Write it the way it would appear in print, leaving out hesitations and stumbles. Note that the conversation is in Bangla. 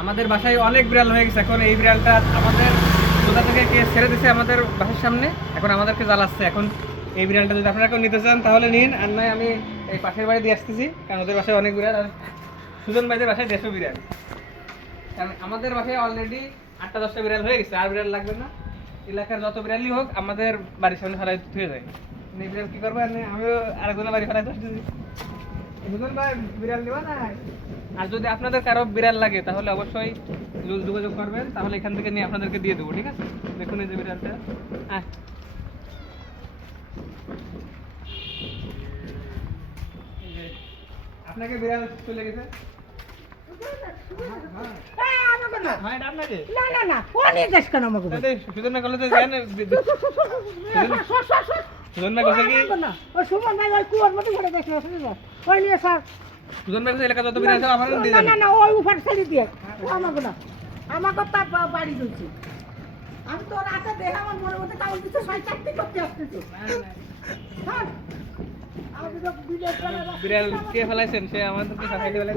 আমাদের বাসায় অনেক বিড়াল হয়ে গেছে। এখন এই বিড়ালটা আমাদের কোথা থেকে কে ছেড়ে দিয়েছে আমাদের বাসার সামনে, এখন আমাদেরকে জ্বালাচ্ছে। এখন এই বিড়ালটা যদি আপনারা কেউ নিতে চান তাহলে নিন, আর নয় আমি এই পাশের বাড়ি দিয়ে আসতেছি, কারণ ওদের বাসায় অনেক বিড়াল। আর সুজন ভাইদের বাসায় 150 বিড়াল, কারণ আমাদের বাসায় অলরেডি 8-10টা বিড়াল হয়ে গেছে, আর বিড়াল লাগবে না। এলাকার যত বিড়ালই হোক আমাদের বাড়ির সামনে ফেলাই ধুয়ে যায়। এই বিড়াল কী করবো, আর আমিও আরেকজনের বাড়ি ফেলাই আসতেছি। সুজন ভাই বিড়াল নিবা না? আর যদি আপনাদের কারো বিড়াল লাগে তাহলে অবশ্যই যোগাযোগ করবেন, তাহলে এখান থেকে নিয়ে আপনাদেরকে দিয়ে দেবো, ঠিক আছে? দেখুন এই যে বিড়ালটা। হ্যাঁ, আপনাকে বিড়াল চলে গেছে। হ্যাঁ, এটা আপনাকে। সুজন ভাই কলেজে যান, সুজন ভাই কোথায় কি? সুজন ভাই কোথায় এলাকা যত বিড়াল আছে আমার দিয়ে দেন। আমি তো রাতে দেখে আমার মনে মধ্যে কাগজ দিচ্ছে 6-4টি করতে আসতেছি। বিড়াল কে ফেলাইছেন সে আমাদেরকে সাহায্য করে।